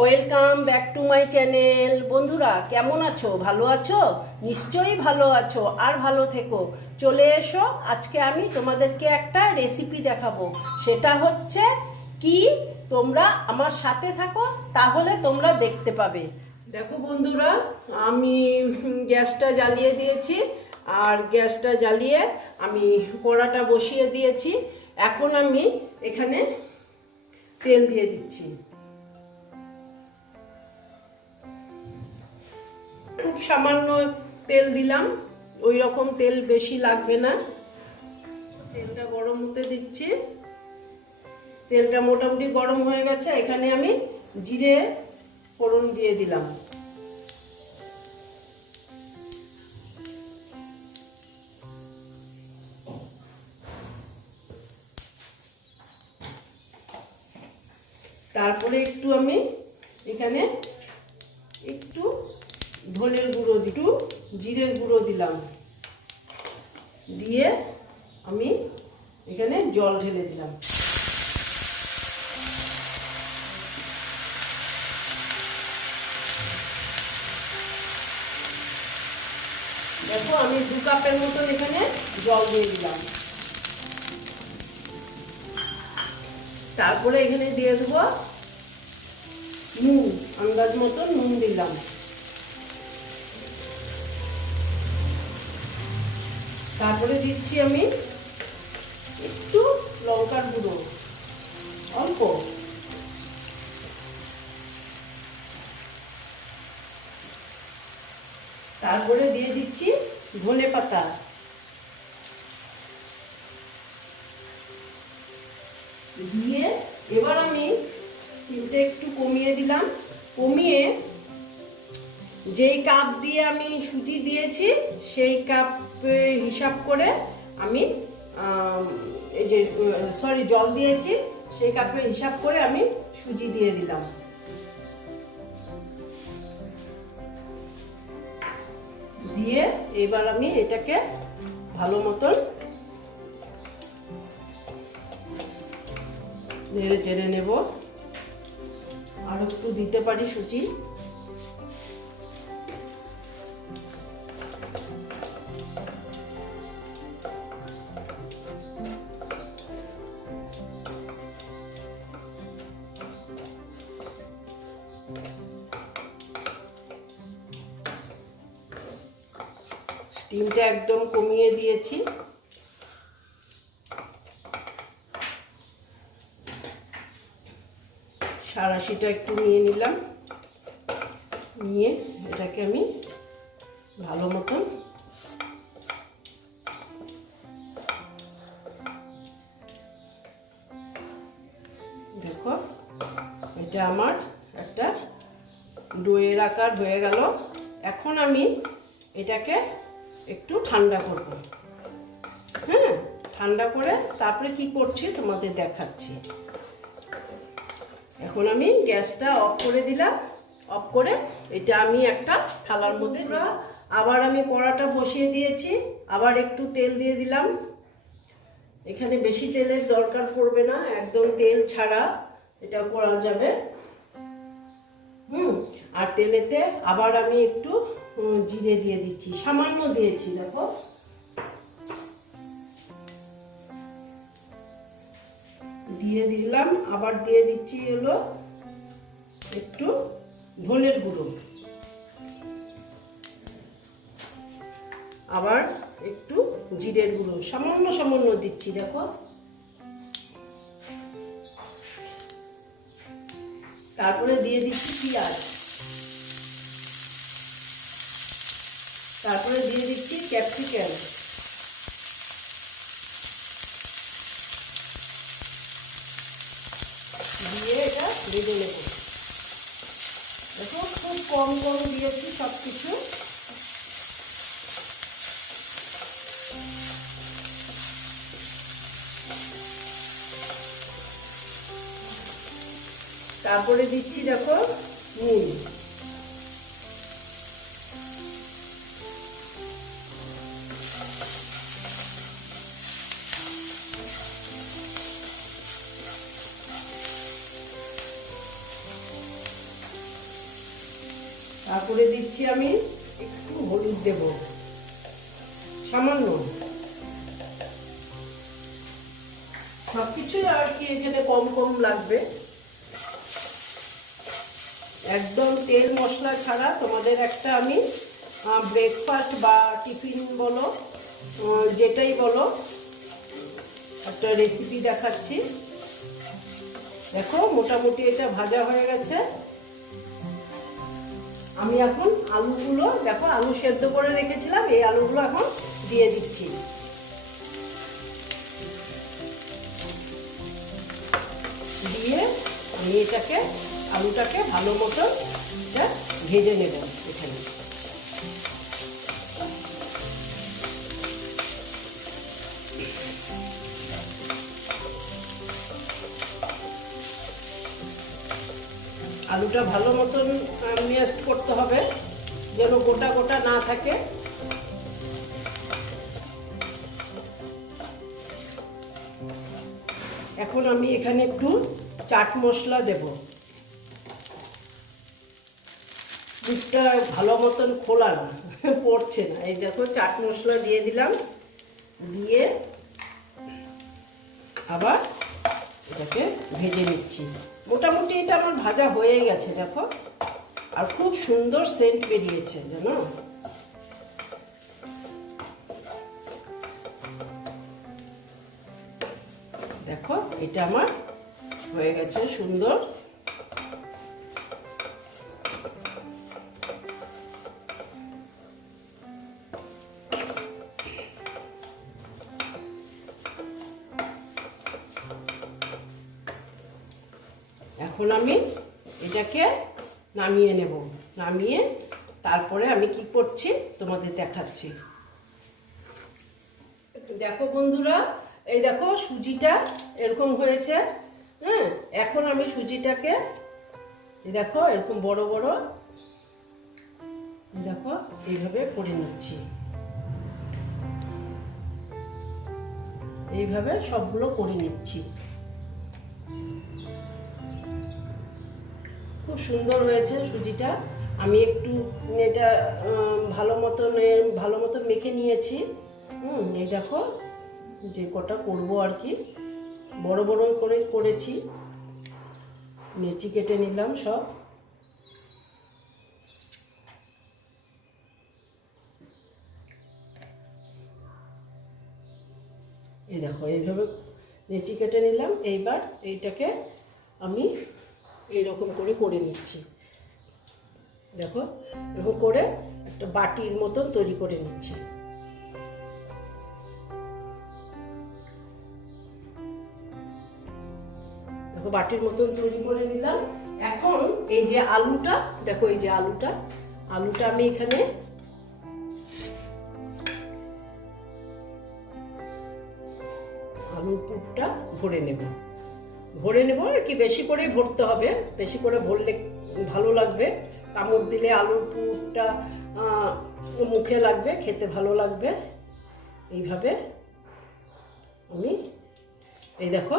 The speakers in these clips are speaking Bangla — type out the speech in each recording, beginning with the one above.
Welcome back to my channel বন্ধুরা, কেমন আছো? ভালো আছো? নিশ্চয়ই ভালো আছো, আর ভালো থেকো। চলে এসো, আজকে আমি তোমাদেরকে একটা রেসিপি দেখাবো। সেটা হচ্ছে কি? তোমরা আমার সাথে থাকো, তাহলে তোমরা দেখতে পাবে। দেখো বন্ধুরা, আমি গ্যাসটা জ্বালিয়ে দিয়েছি, আর গ্যাসটা জ্বালিয়ে আমি কড়াটা বসিয়ে দিয়েছি। এখন আমি এখানে তেল দিয়ে দিচ্ছি। সামান্য তেল দিলাম। ওই রকম তেল বেশি লাগবে না। তেলটা গরম হতে দিচ্ছি। তেলটা মোটামুটি গরম হয়ে গেছে। এখানে আমি জিরে ফোড়ন দিয়ে দিলাম। তারপরে একটু আমি এখানে একটু ধনের গুঁড়ো একটু জিরের গুঁড়ো দিলাম। দিয়ে আমি এখানে জল ঢেলে দিলাম। দেখো আমি দু কাপের মতন এখানে জল দিয়ে দিলাম। তারপরে এখানে দিয়ে দেবো নুন, আন্দাজ মতন নুন দিলাম। তারপরে দিচ্ছি আমি একটু লঙ্কার গুঁড়ো, অল্প। তারপরে দিয়ে দিচ্ছি ধনে পাতা। দিয়ে এবার আমি স্টিমটা একটু কমিয়ে দিলাম। কমিয়ে যেই কাপ দিয়ে আমি সুজি দিয়েছি, সেই কাপ হিসাব করে আমি এই যে, সরি, জল দিয়েছি, সেই কাপের হিসাব করে আমি সুজি দিয়ে দিলাম। দিয়ে এবার আমি এটাকে ভালো মতন নেড়ে চেড়ে নেব। আর একটু দিতে পারি সুজি। কমিয়ে দিয়েছি। সারাশিটা একটু নিয়ে নিলাম। নিয়ে এটাকে আমি ভালো মতন দেখো, এটা আমার একটা ডোয়ের আকার হয়ে গেল। এখন আমি এটাকে একটু ঠান্ডা করব। হ্যাঁ ঠান্ডা করে তারপরে কি করছি তোমাদের দেখাচ্ছি। এখন আমি গ্যাসটা অফ করে দিলাম। অফ করে এটা আমি একটা থালার মধ্যে। আবার আমি কড়াটা বসিয়ে দিয়েছি। আবার একটু তেল দিয়ে দিলাম। এখানে বেশি তেলের দরকার পড়বে না, একদম তেল ছাড়া এটা করা যাবে। হুম, আর তেলেতে আবার আমি একটু জিরে দিয়ে দিচ্ছি। সামান্য দিয়েছি, দেখো। দিয়ে দিলাম, আবার দিয়ে দিচ্ছি হলো একটু ধনের গুঁড়ো। আবার একটু জিরের গুঁড়ো। সামান্য সামান্য দিচ্ছি, দেখো। তারপরে দিয়ে দিচ্ছি পেঁয়াজ। তারপরে দিয়ে দিচ্ছি ক্যাপসিকাম। দিয়ে এটা ভেজে নেব। দেখো, খুব কম কম দিয়েছি সব কিছু তারপরে দিচ্ছি, দেখো, নুন। তারপরে দিচ্ছি আমি, একটু হলুদ দেব। সামান্য। সব কিছুই আর কি এখানে কম কম লাগবে। একদম তেল মশলা ছাড়া তোমাদের একটা আমি ব্রেকফাস্ট বা টিফিন বলো যেটাই বলো, একটা রেসিপি দেখাচ্ছি। দেখো, মোটামুটি এটা ভাজা হয়ে গেছে। আমি এখন আলুগুলো, দেখো, আলু সেদ্ধ করে রেখেছিলাম, এই আলুগুলো এখন দিয়ে দিচ্ছি। দিয়ে আমি এটাকে, আলুটাকে ভালো মতো ভেজে নেব এখানে আলুটা ভালো মতন মেস্ট করতে হবে, যেন গোটা গোটা না থাকে। এখন আমি এখানে একটু চাট মশলা দেব। দুধটা ভালো মতন খোলা না পড়ছে না। এই দেখো, চাট মশলা দিয়ে দিলাম। দিয়ে আবার এটাকে ভেজে নিচ্ছি। মোটামুটি এটা আমার ভাজা হয়ে গেছে, দেখো। আর খুব সুন্দর সেন্ট বেরিয়েছে, জানো? দেখো, এটা আমার হয়ে গেছে সুন্দর। এখন আমি এটাকে নামিয়ে নেব। নামিয়ে তারপরে আমি কি করছি তোমাদের দেখাচ্ছি। দেখো বন্ধুরা, এই দেখো সুজিটা এরকম হয়েছে হ্যাঁ? এখন আমি সুজিটাকে, এই দেখো এরকম বড় বড়, এই দেখো এইভাবে করে নিচ্ছি। এইভাবে সবগুলো করে নিচ্ছি। খুব সুন্দর হয়েছে সুজিটা। আমি একটু এটা ভালো মতন ভালো মতন মেখে নিয়েছি। হুম, এই দেখো, যে কটা করব আর কি। বড় বড় করে করেছি। নেচি কেটে নিলাম সব। এই দেখো, এইভাবে নেচি কেটে নিলাম। এইবার এইটাকে আমি এইরকম করে করে নিচ্ছি। দেখো, এরকম করে একটা বাটির মতন তৈরি করে নিচ্ছি। দেখো, বাটির মতন তৈরি করে নিলাম। এখন এই যে আলুটা, দেখো এই যে আলুটা। আলুটা আমি এখানে আলুর পুরটা ভরে নেব। ভরে নেব আর কি বেশি করে ভরতে হবে। বেশি করে ভরলে ভালো লাগবে। কামড় দিলে আলুর পুরটা মুখে লাগবে খেতে ভালো লাগবে। এইভাবে আমি এই দেখো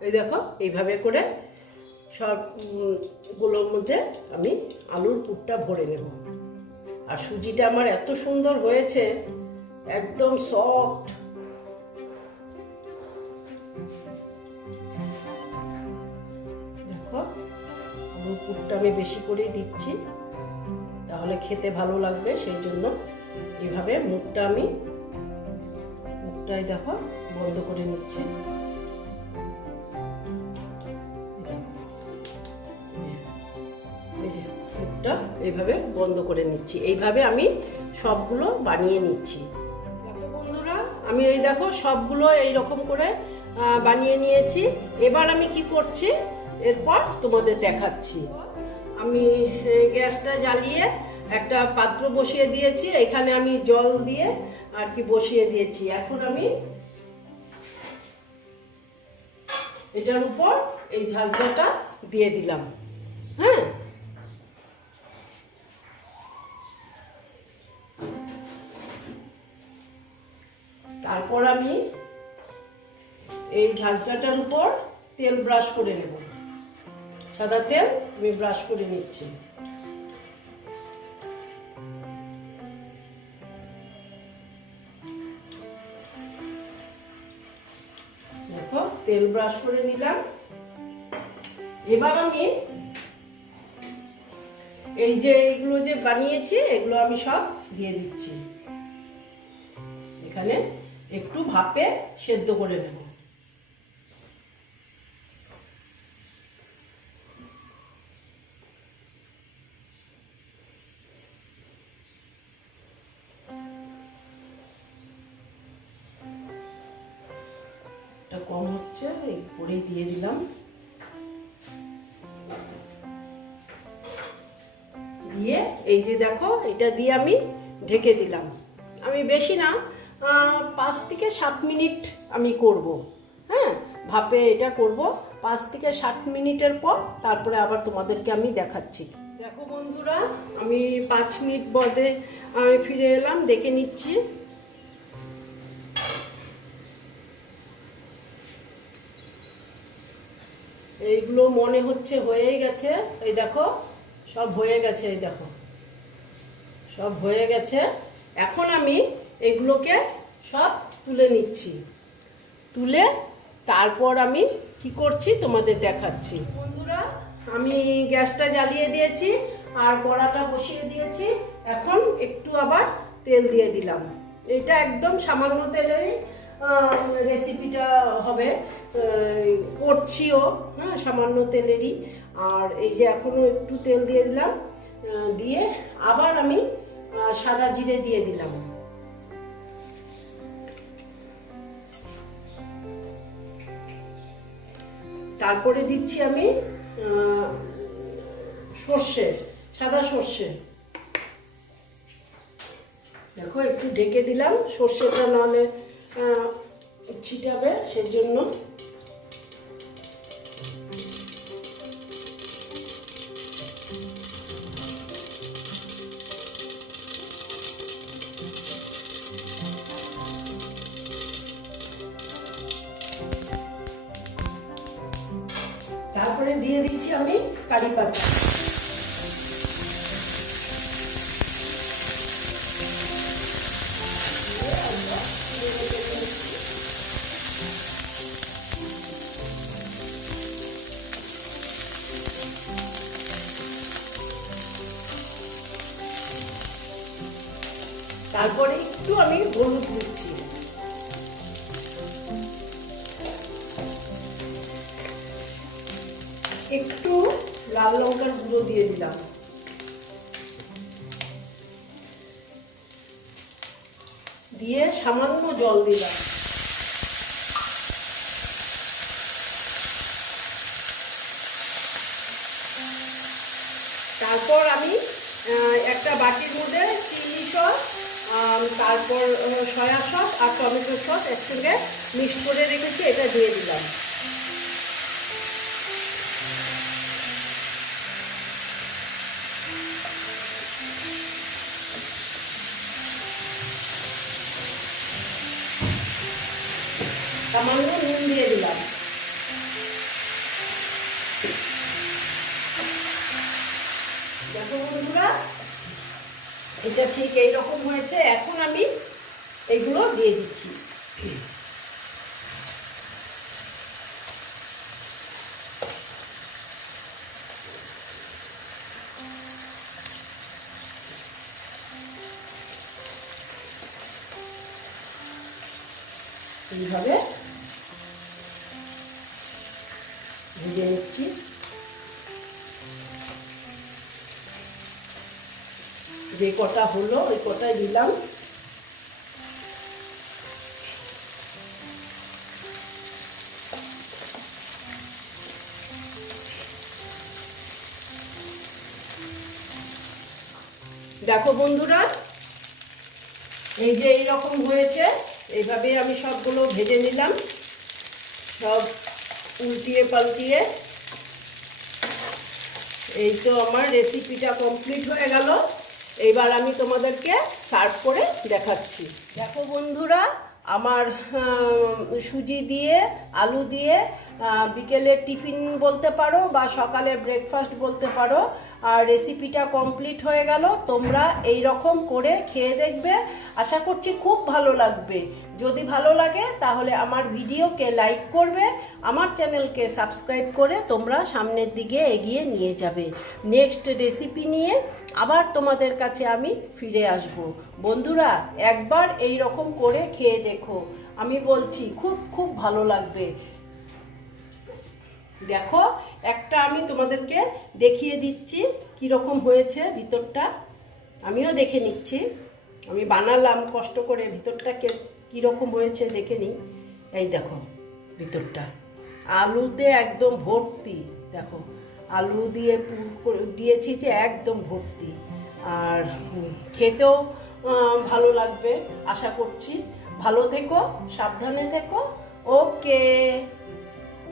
এই দেখো এইভাবে করে সব উম, গুলোর মধ্যে আমি আলুর পুরটা ভরে নেব। আর সুজিটা আমার এত সুন্দর হয়েছে একদম সফট আলুর আমি বেশি করেই দিচ্ছি। তাহলে খেতে ভালো লাগবে, সেই জন্য এভাবে মুখটা আমি, মুখটাই দেখো, বন্ধ করে নিচ্ছি। মুখটা এইভাবে বন্ধ করে নিচ্ছি। এইভাবে আমি সবগুলো বানিয়ে নিচ্ছি। বন্ধুরা, আমি এই দেখো সবগুলো এই রকম করে বানিয়ে নিয়েছি। এবার আমি কি করছি? এরপর তোমাদের দেখাচ্ছি। আমি গ্যাসটা জ্বালিয়ে একটা পাত্র বসিয়ে দিয়েছি, এখানে আমি জল দিয়ে আর কি বসিয়ে দিয়েছি। এখন আমি এটার উপর এই ঝাঁঝরাটা দিয়ে দিলাম। হ্যাঁ? তারপর আমি এই ঝাঁঝরাটার উপর তেল ব্রাশ করে নেব। সাদা তেল আমি ব্রাশ করে নিচ্ছি। দেখো, তেল ব্রাশ করে নিলাম। এবার আমি এই যে এগুলো যে বানিয়েছি, এগুলো আমি সব দিয়ে দিচ্ছি। এখানে একটু ভাপে সেদ্ধ করে নেব। এটা কম হচ্ছে, এই করেই দিয়ে দিলাম। দিয়ে এই যে দেখো, এটা দিয়ে আমি ঢেকে দিলাম। আমি বেশি না পাঁচ থেকে সাত মিনিট আমি করব। হ্যাঁ ভাপে এটা করব। পাঁচ থেকে সাত মিনিটের পর তারপরে আবার তোমাদেরকে আমি দেখাচ্ছি। দেখো বন্ধুরা, আমি পাঁচ মিনিট বাদে, আমি ফিরে এলাম, দেখে নিচ্ছি। এইগুলো মনে হচ্ছে হয়েই গেছে। এই দেখো, সব হয়ে গেছে, এই দেখো। সব হয়ে গেছে। এখন আমি এগুলোকে সব তুলে নিচ্ছি। তুলে তারপর আমি কি করছি তোমাদের দেখাচ্ছি। বন্ধুরা, আমি গ্যাসটা জ্বালিয়ে দিয়েছি, আর কড়াটা বসিয়ে দিয়েছি। এখন একটু আবার তেল দিয়ে দিলাম। এটা একদম সামান্য তেলেরই রেসিপিটা হবে। করছিও হ্যাঁ সামান্য তেলেরই। আর এই যে এখনও একটু তেল দিয়ে দিলাম দিয়ে আবার আমি সাদা জিরে দিয়ে দিলাম। তারপরে দিচ্ছি আমি সর্ষে, সাদা সর্ষে। দেখো, একটু ঢেকে দিলাম। সর্ষেটা নাহলে ছিটাবে সেজন্য। তারপরে দিয়ে দিচ্ছি আমি কারি পাতা। একটু লাল লঙ্কার গুঁড়ো দিয়ে দিলাম। দিয়ে সামান্য জল দিলাম। তারপর আমি একটা বাটির মধ্যে চিলি সস তারপর সয়া সস আর টমেটো সস একসঙ্গে মিক্স করে রেখেছি, এটা দিয়ে দিলাম। সামান্য নুন দিয়ে দিলাম। দেখো বন্ধুরা, এটা ঠিক এইরকম হয়েছে, এখন আমি এইগুলো দিয়ে দিচ্ছি। এইভাবে নিচ্ছি যে কটা হলো, ওই কটাই দিলাম। দেখো বন্ধুরা, এই যে এইরকম হয়েছে এইভাবে আমি সবগুলো ভেজে নিলাম। সব উল্টিয়ে পাল্টিয়ে এই তো আমার রেসিপিটা কমপ্লিট হয়ে গেল। এইবার আমি তোমাদেরকে সার্ভ করে দেখাচ্ছি। দেখো বন্ধুরা আমার সুজি দিয়ে, আলু দিয়ে বিকেলের টিফিন বলতে পারো বা সকালে ব্রেকফাস্ট বলতে পারো, আর রেসিপিটা কমপ্লিট হয়ে গেল, তোমরা এই রকম করে খেয়ে দেখবে। আশা করছি খুব ভালো লাগবে। যদি ভালো লাগে, তাহলে আমার ভিডিওকে লাইক করবে, আমার চ্যানেলকে সাবস্ক্রাইব করে তোমরা সামনের দিকে এগিয়ে নিয়ে যাবে। নেক্সট রেসিপি নিয়ে আবার তোমাদের কাছে আমি ফিরে আসব। বন্ধুরা, একবার এই রকম করে খেয়ে দেখো। আমি বলছি, খুব খুব ভালো লাগবে। দেখো, একটা আমি তোমাদেরকে দেখিয়ে দিচ্ছি, কীরকম হয়েছে ভিতরটা। আমিও দেখে নিচ্ছি। আমি বানালাম, কষ্ট করে ভিতরটা কে, কীরকম হয়েছে দেখে নিই। এই দেখো, ভিতরটা। আলুতে একদম ভর্তি। দেখো আলু দিয়ে দিয়েছি যে একদম ভর্তি। আর খেতেও ভালো লাগবে, আশা করছি। ভালো থেকো, সাবধানে থেকো। ওকে।